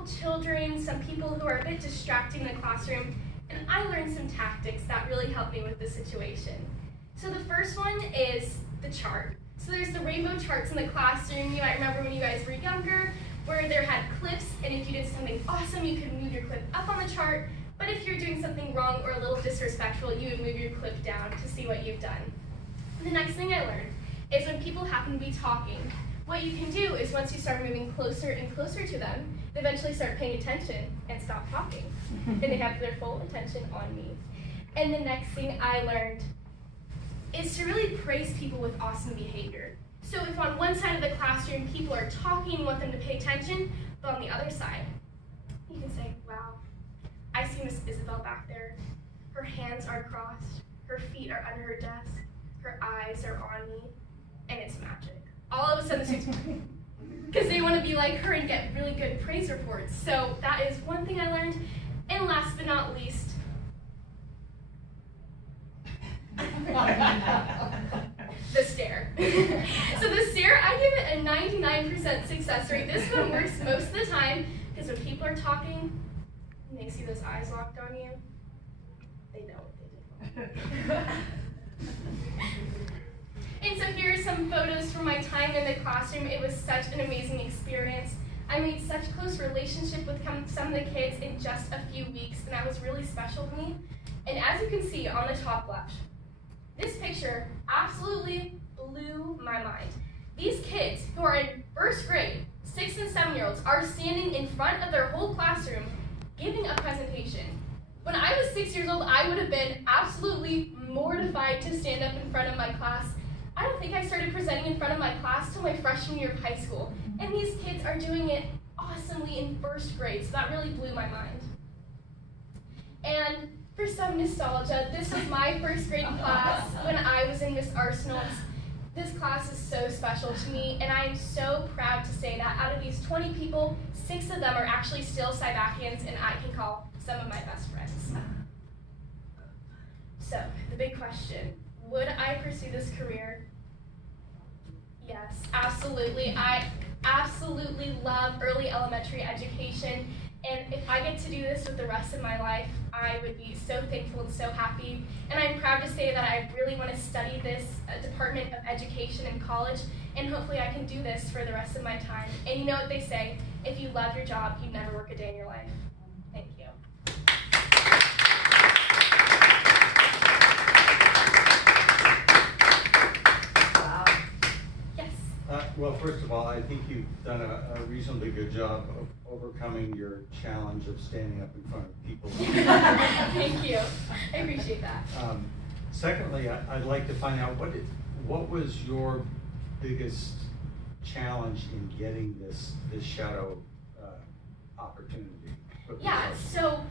difficult children, some people who are a bit distracting in the classroom, and I learned some tactics that really helped me with the situation. So the first one is the chart. So there's the rainbow charts in the classroom. You might remember when you guys were younger, where there had clips, and if you did something awesome, you could move your clip up on the chart, but if you're doing something wrong or a little disrespectful, you would move your clip down to see what you've done. The next thing I learned is when people happen to be talking, what you can do is once you start moving closer and closer to them, they eventually start paying attention and stop talking, and they have their full attention on me. And the next thing I learned is to really praise people with awesome behavior. So if on one side of the classroom people are talking, you want them to pay attention, but on the other side, you can say, wow, I see Miss Isabel back there. Her hands are crossed, her feet are under her desk, her eyes are on me, and it's magic. All of a sudden, because they want to be like her and get really good praise reports. So that is one thing I learned. And last but not least, the stare. So the stare, I give it a 99% success rate. This one works most of the time because when people are talking and they see those eyes locked on you, they know what they did wrong. And so here are some photos from my time in the classroom. It was such an amazing experience. I made such close relationship with some of the kids in just a few weeks, and that was really special to me. And as you can see on the top left, this picture absolutely blew my mind. These kids who are in first grade, 6 and 7-year-olds, are standing in front of their whole classroom giving a presentation. When I was 6 years old, I would have been absolutely mortified to stand up in front of my class. I don't think I started presenting in front of my class till my freshman year of high school. And these kids are doing it awesomely in first grade, so that really blew my mind. And for some nostalgia, this was my first grade class when I was in Miss Arsenal's. This class is so special to me, and I am so proud to say that out of these 20 people, 6 of them are actually still CIBACians, and I can call some of my best friends. So, the big question, would I pursue this career? Yes, absolutely. I absolutely love early elementary education, and if I get to do this with the rest of my life, I would be so thankful and so happy. And I'm proud to say that I really want to study this Department of Education in college, and hopefully I can do this for the rest of my time. And you know what they say, if you love your job, you never work a day in your life. Thank you. Well, first of all, I think you've done a reasonably good job of overcoming your challenge of standing up in front of people. Thank you. I appreciate that. Secondly, I'd like to find out what was your biggest challenge in getting this shadow opportunity? Yeah, so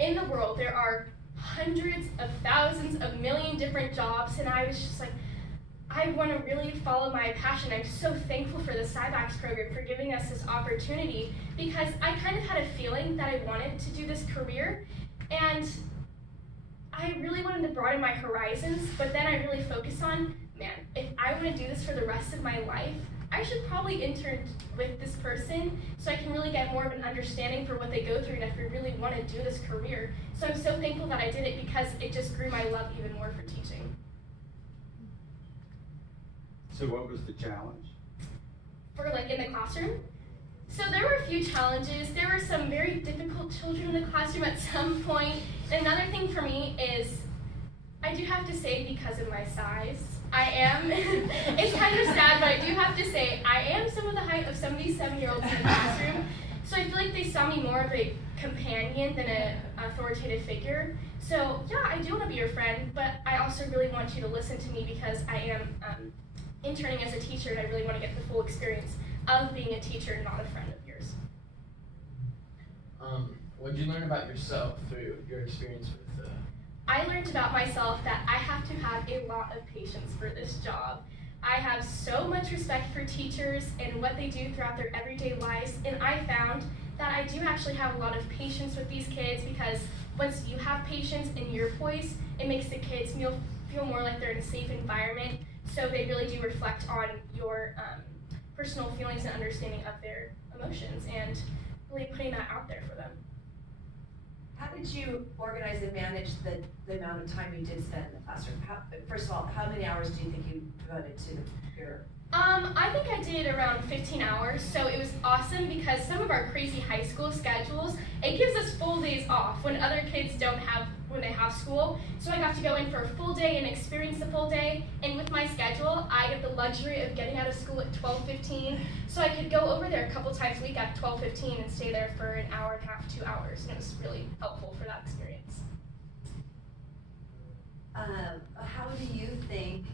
in the world there are hundreds of thousands of million different jobs, and I was just like, I want to really follow my passion. I'm so thankful for the CIBACS program for giving us this opportunity, because I kind of had a feeling that I wanted to do this career, and I really wanted to broaden my horizons, but then I really focused on, man, if I want to do this for the rest of my life, I should probably intern with this person so I can really get more of an understanding for what they go through and if we really want to do this career. So I'm so thankful that I did it, because it just grew my love even more for teaching. So what was the challenge? For like in the classroom? So there were a few challenges. There were some very difficult children in the classroom at some point. And another thing for me is, I do have to say, because of my size, I am, it's kind of sad, but I do have to say, I am some of the height of some of these 7-year-olds in the classroom. So I feel like they saw me more of a companion than an authoritative figure. So yeah, I do want to be your friend, but I also really want you to listen to me, because I am interning as a teacher, and I really want to get the full experience of being a teacher, not a friend of yours. What did you learn about yourself through your experience with I learned about myself that I have to have a lot of patience for this job. I have so much respect for teachers and what they do throughout their everyday lives, and I found that I do actually have a lot of patience with these kids, because once you have patience in your voice, it makes the kids feel more like they're in a safe environment, so they really do reflect on your personal feelings and understanding of their emotions, and really putting that out there for them. How did you organize and manage the amount of time you did spend in the classroom? First of all, how many hours do you think you devoted to your? I think I did around 15 hours, so it was awesome because some of our crazy high school schedules, it gives us full days off when other kids don't have, when they have school. So I got to go in for a full day and experience the full day, and with my schedule, I get the luxury of getting out of school at 12:15, so I could go over there a couple times a week at 12:15 and stay there for an hour and a half, 2 hours, and it was really helpful for that experience. How do you think,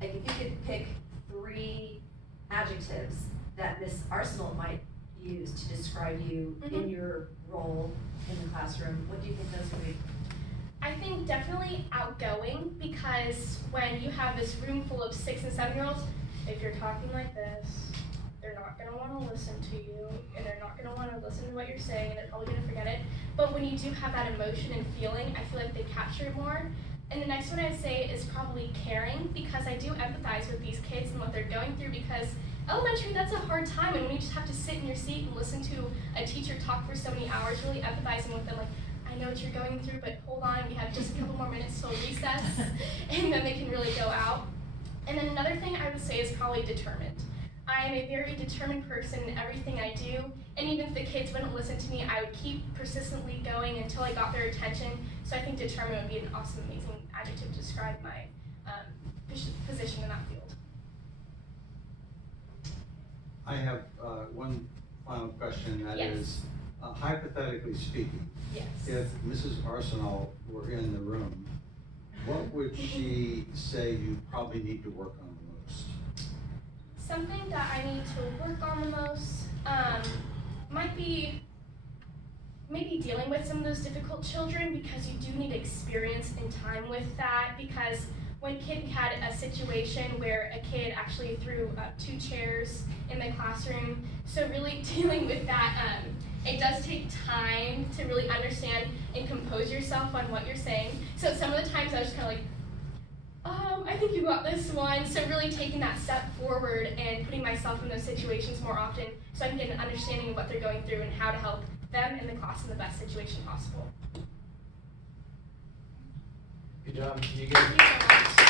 if you could pick 3 adjectives that Miss Arsenal might use to describe you in your role in the classroom, what do you think those would be? I think definitely outgoing, because when you have this room full of 6 and 7-year-olds, if you're talking like this, they're not going to want to listen to you, and they're not going to want to listen to what you're saying, and they're probably going to forget it. But when you do have that emotion and feeling, I feel like they capture it more. And the next one I'd say is probably caring, because I do empathize with these kids and what they're going through, because elementary, that's a hard time, and when you just have to sit in your seat and listen to a teacher talk for so many hours, really empathizing with them, like, I know what you're going through, but hold on, we have just a couple more minutes till recess, and then they can really go out. And then another thing I would say is probably determined. I am a very determined person in everything I do, and even if the kids wouldn't listen to me, I would keep persistently going until I got their attention. So I think determined would be an awesome, amazing adjective to describe my position in that field. I have one final question, and that Yes. is, hypothetically speaking, Yes. if Mrs. Arsenal were in the room, what would she say you probably need to work on the most? Something that I need to work on the most might be maybe dealing with some of those difficult children, because you do need experience and time with that, because one kid had a situation where a kid actually threw 2 chairs in the classroom, so really dealing with that, it does take time to really understand and compose yourself on what you're saying. So some of the times I was kind of like, I think you got this one. So really taking that step forward and putting myself in those situations more often, so I can get an understanding of what they're going through and how to help them in the class in the best situation possible. Good job. You Thank you so much.